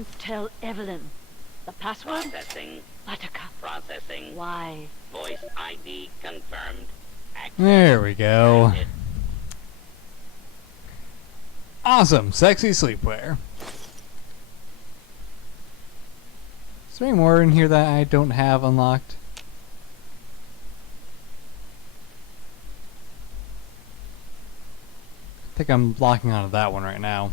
Don't tell Evelyn. The password? Processing. Buttercup. Processing. Why? Voice ID confirmed. Access There we go. granted. Awesome, sexy sleepwear. Is there any more in here that I don't have unlocked? I think I'm locking onto that one right now.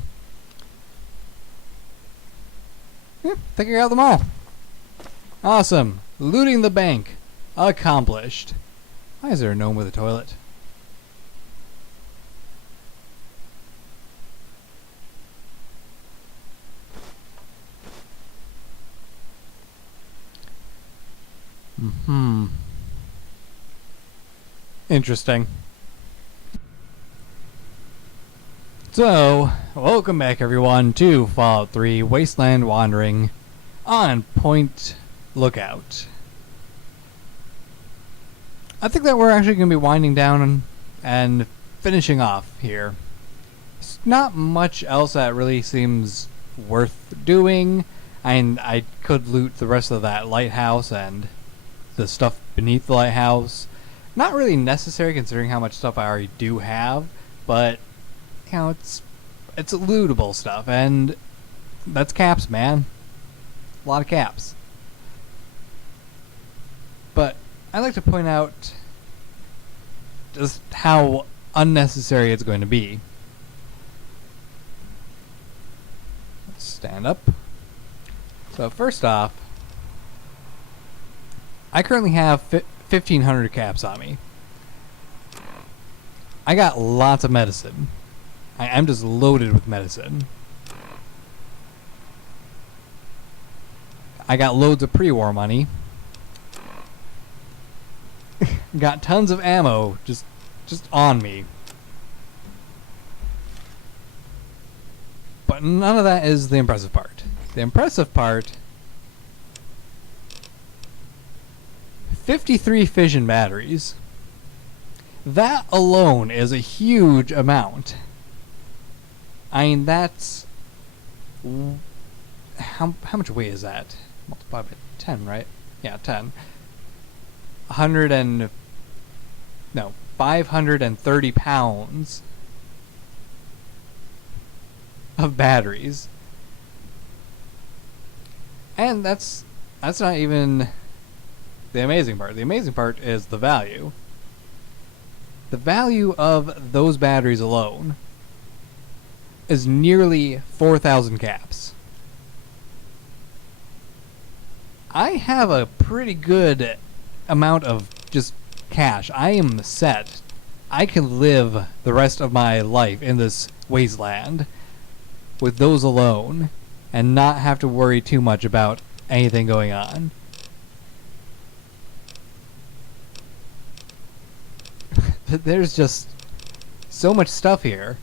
Yeah, I think I got them all. Awesome. Looting the bank. Accomplished. Why is there a gnome with a toilet? Interesting. So, welcome back everyone to Fallout 3 Wasteland Wandering on Point Lookout. I think that we're actually going to be winding down and finishing off here. There's not much else that really seems worth doing. I could loot the rest of that lighthouse and the stuff beneath the lighthouse. Not really necessary considering how much stuff I already do have, but you know, it's lootable stuff, and that's caps, man. A lot of caps. But I'd like to point out just how unnecessary it's going to be. Let's stand up. So first off, I currently have 1,500 caps on me. I got lots of medicine. I'm just loaded with medicine. I got loads of pre-war money. Got tons of ammo just on me. But none of that is the impressive part. The impressive part, 53 fission batteries. That alone is a huge amount. I mean, that's... How much weight is that? Multiply by 10, right? Yeah, 10. 530 pounds of batteries. And that's not even the amazing part. The amazing part is the value. The value of those batteries alone is nearly 4,000 caps. I have a pretty good amount of just cash. I am set. I can live the rest of my life in this wasteland with those alone and not have to worry too much about anything going on. There's just so much stuff here.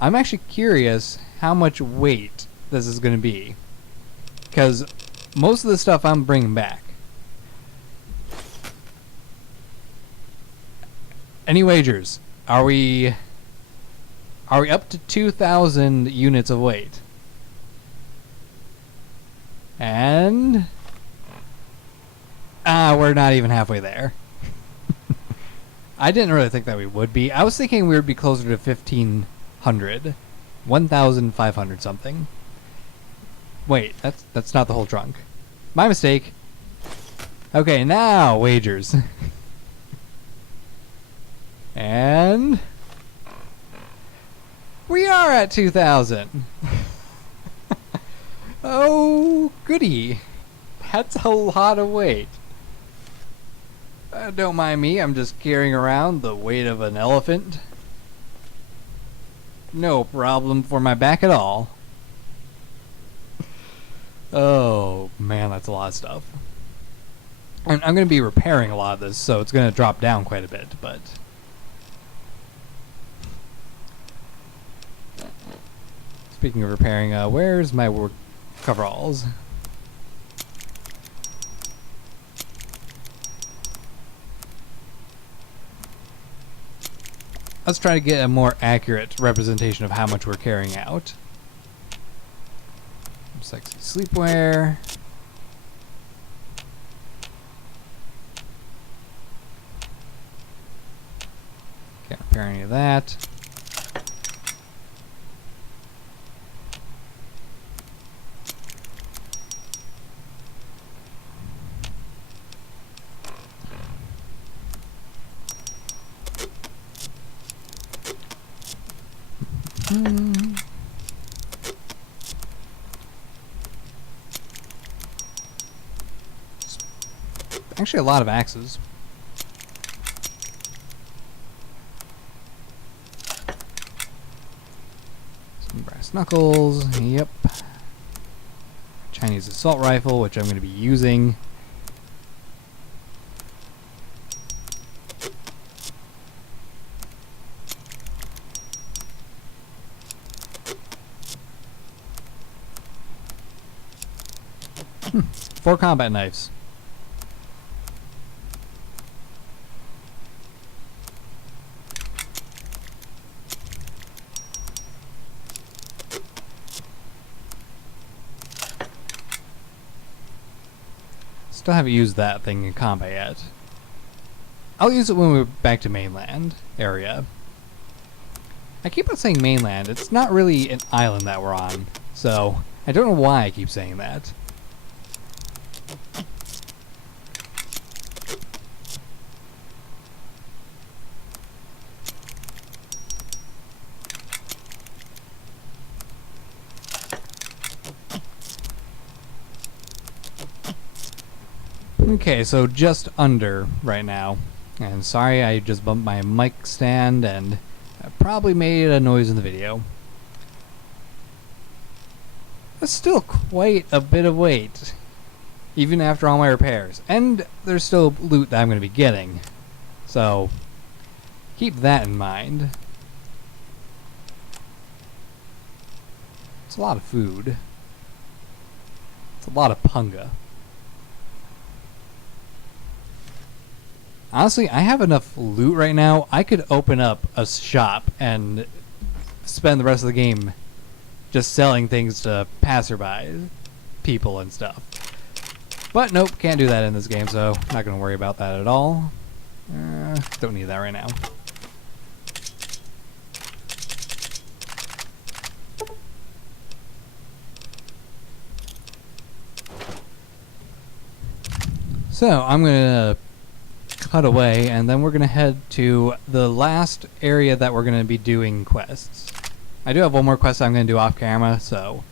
I'm actually curious how much weight this is going to be, because most of the stuff I'm bringing back. Any wagers? Are we up to 2,000 units of weight? And we're not even halfway there. I didn't really think that we would be. I was thinking we would be closer to 1,500. 1,500 something. Wait, that's not the whole trunk. My mistake. Okay, now wagers. And we are at 2,000. Oh, goody. That's a lot of weight. Don't mind me, I'm just carrying around the weight of an elephant. No problem for my back at all. Oh, man, that's a lot of stuff. I'm going to be repairing a lot of this, so it's going to drop down quite a bit, but... Speaking of repairing, where's my coveralls? Let's try to get a more accurate representation of how much we're carrying out. sexy sleepwear. Can't repair any of that. Actually, a lot of axes. Some brass knuckles. Yep. Chinese assault rifle, which I'm going to be using. Four combat knives. Still haven't used that thing in combat yet. I'll use it when we're back to mainland area. I keep on saying mainland. It's not really an island that we're on, so I don't know why I keep saying that. Okay, so just under right now. And sorry, I just bumped my mic stand and I probably made a noise in the video. That's still quite a bit of weight, even after all my repairs. And there's still loot that I'm going to be getting. So, keep that in mind. It's a lot of food. It's a lot of punga. Honestly, I have enough loot right now. I could open up a shop and spend the rest of the game just selling things to passerby people and stuff. But nope, can't do that in this game, so not going to worry about that at all. Don't need that right now. So, I'm going to cut away, and then we're going to head to the last area that we're going to be doing quests. I do have one more quest I'm going to do off camera, so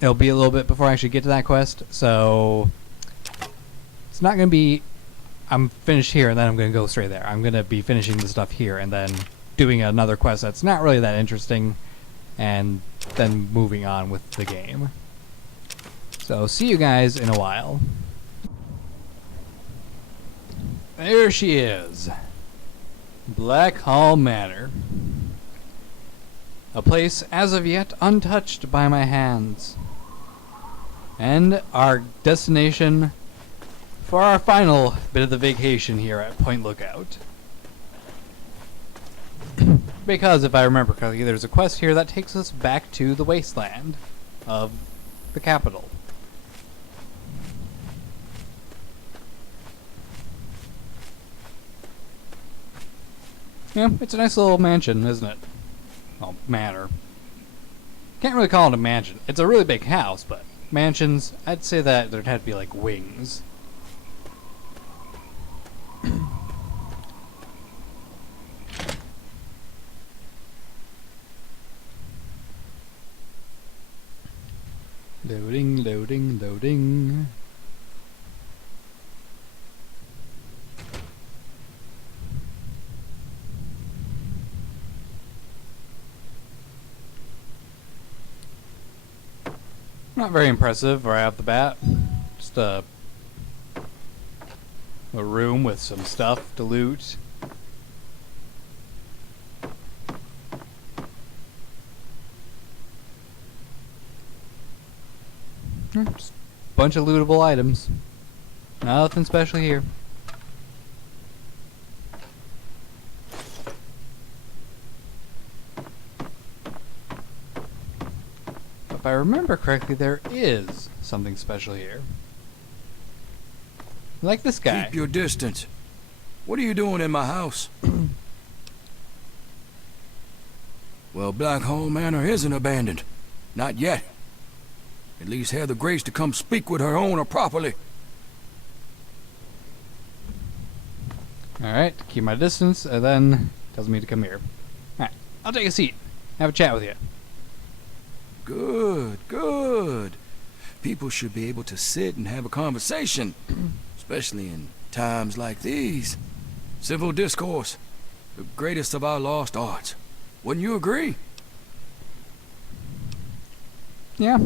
it'll be a little bit before I actually get to that quest, so it's not going to be I'm finished here and then I'm going to go straight there. I'm going to be finishing the stuff here and then doing another quest that's not really that interesting, and then moving on with the game. So see you guys in a while. There she is. Blackhall Manor. A place as of yet untouched by my hands. And our destination for our final bit of the vacation here at Point Lookout. Because if I remember correctly, there's a quest here that takes us back to the Wasteland of the capital. Yeah, it's a nice little mansion, isn't it? Well, manor. Can't really call it a mansion. It's a really big house, but mansions, I'd say that there'd have to be like wings. Loading, loading, loading. Not very impressive right off the bat. Just a room with some stuff to loot. Just a bunch of lootable items. Nothing special here. If I remember correctly, there is something special here. Like this guy. Keep your distance. What are you doing in my house? Well, Blackhall Manor isn't abandoned. Not yet. At least have the grace to come speak with her owner properly. Alright, keep my distance, and then tells me to come here. Alright, I'll take a seat. Have a chat with you. Good, good. People should be able to sit and have a conversation, especially in times like these. Civil discourse, the greatest of our lost arts. Wouldn't you agree? Yeah,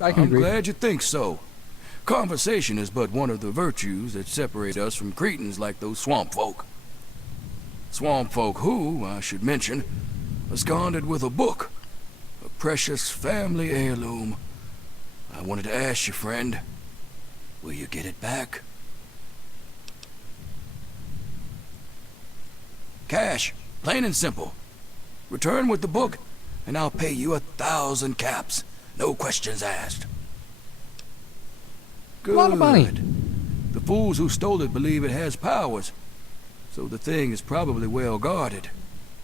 I can I'm agree. glad you think so. Conversation is but one of the virtues that separate us from cretins like those swamp folk. Swamp folk who, I should mention, absconded with a book, a precious family heirloom. I wanted to ask you, friend, will you get it back? Cash, plain and simple. Return with the book, and I'll pay you 1,000 caps. No questions asked. Good. A lot of money. The fools who stole it believe it has powers, so the thing is probably well guarded.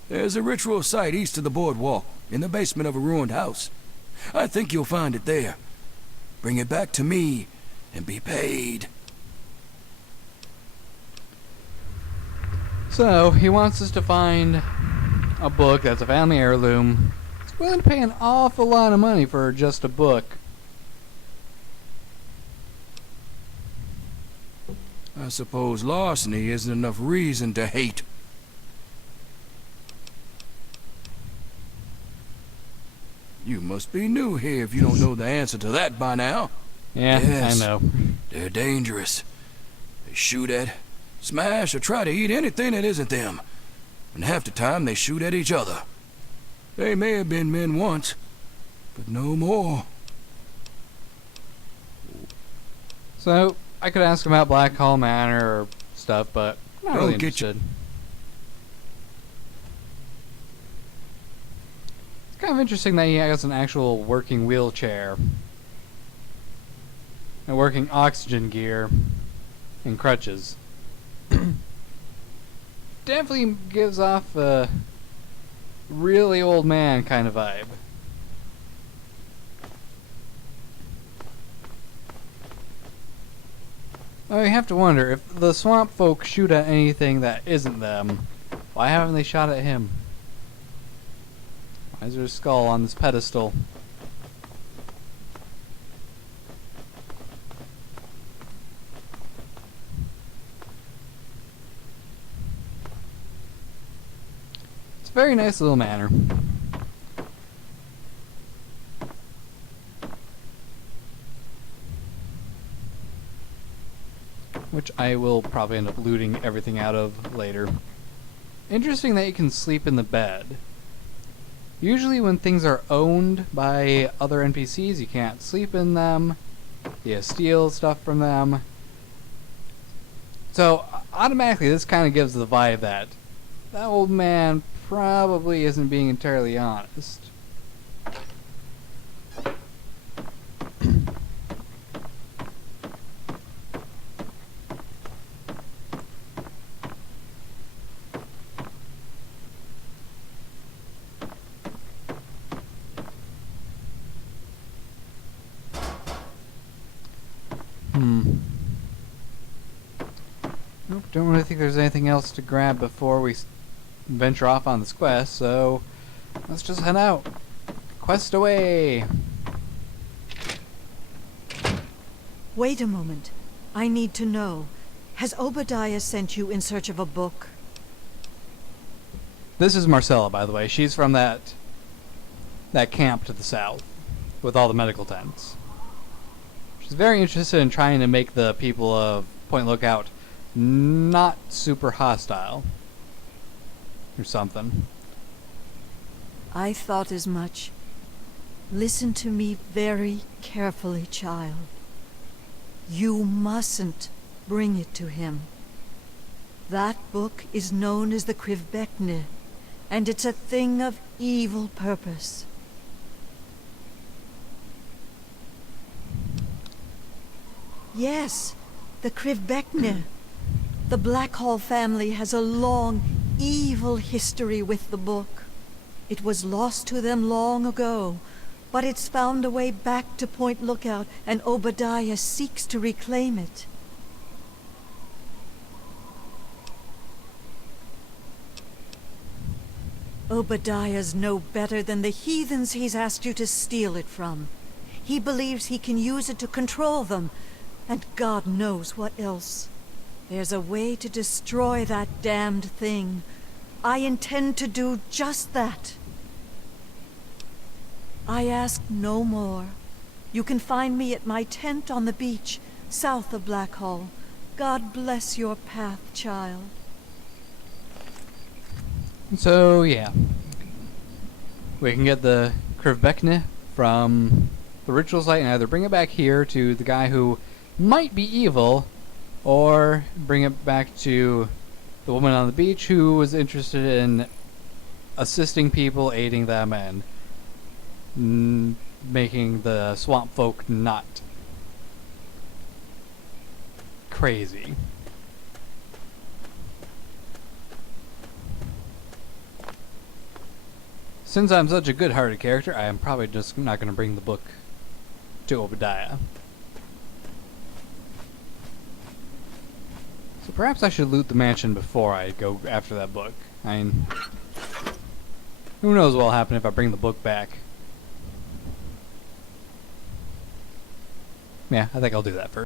There's a ritual site east of the boardwalk, in the basement of a ruined house. I think you'll find it there. Bring it back to me, and be paid. So, he wants us to find a book that's a family heirloom. He's willing to pay an awful lot of money for just a book. I suppose larceny isn't enough reason to hate. You must be new here if you don't know the answer to that by now. Yeah, Yes. I know. They're dangerous. They shoot at, smash, or try to eat anything that isn't them. And half the time they shoot at each other. They may have been men once, but no more. So, I could ask him about Blackhall Manor or stuff, but I'm not Don't really get you- interested. It's kind of interesting that he has an actual working wheelchair. And working oxygen gear. And crutches. Definitely gives off a really old man kind of vibe. I have to wonder, if the swamp folk shoot at anything that isn't them, why haven't they shot at him? Why is there a skull on this pedestal? It's a very nice little manor. Which I will probably end up looting everything out of later. Interesting that you can sleep in the bed. Usually when things are owned by other NPCs, you can't sleep in them. You steal stuff from them. So automatically this kind of gives the vibe that that old man probably isn't being entirely honest. Nope, don't really think there's anything else to grab before we venture off on this quest, so let's just head out. Quest away! Wait a moment. I need to know. Has Obadiah sent you in search of a book? This is Marcella, by the way. She's from that camp to the south with all the medical tents. She's very interested in trying to make the people of Point Lookout not super hostile. Or something. I thought as much. Listen to me very carefully, child. You mustn't bring it to him. That book is known as the Krivbekne, and it's a thing of evil purpose. Yes, the Krivbekne. The Blackhall family has a long, evil history with the book. It was lost to them long ago, but it's found a way back to Point Lookout, and Obadiah seeks to reclaim it. Obadiah's no better than the heathens he's asked you to steal it from. He believes he can use it to control them, and God knows what else. There's a way to destroy that damned thing. I intend to do just that. I ask no more. You can find me at my tent on the beach, south of Blackhall. God bless your path, child. So, yeah. We can get the Krivbekne from the ritual site and either bring it back here to the guy who might be evil, or bring it back to the woman on the beach who was interested in assisting people, aiding them, and making the swamp folk not crazy. Since I'm such a good-hearted character, I am probably just not going to bring the book to Obadiah. So perhaps I should loot the mansion before I go after that book. I mean, who knows what will happen if I bring the book back. Yeah, I think I'll do that first.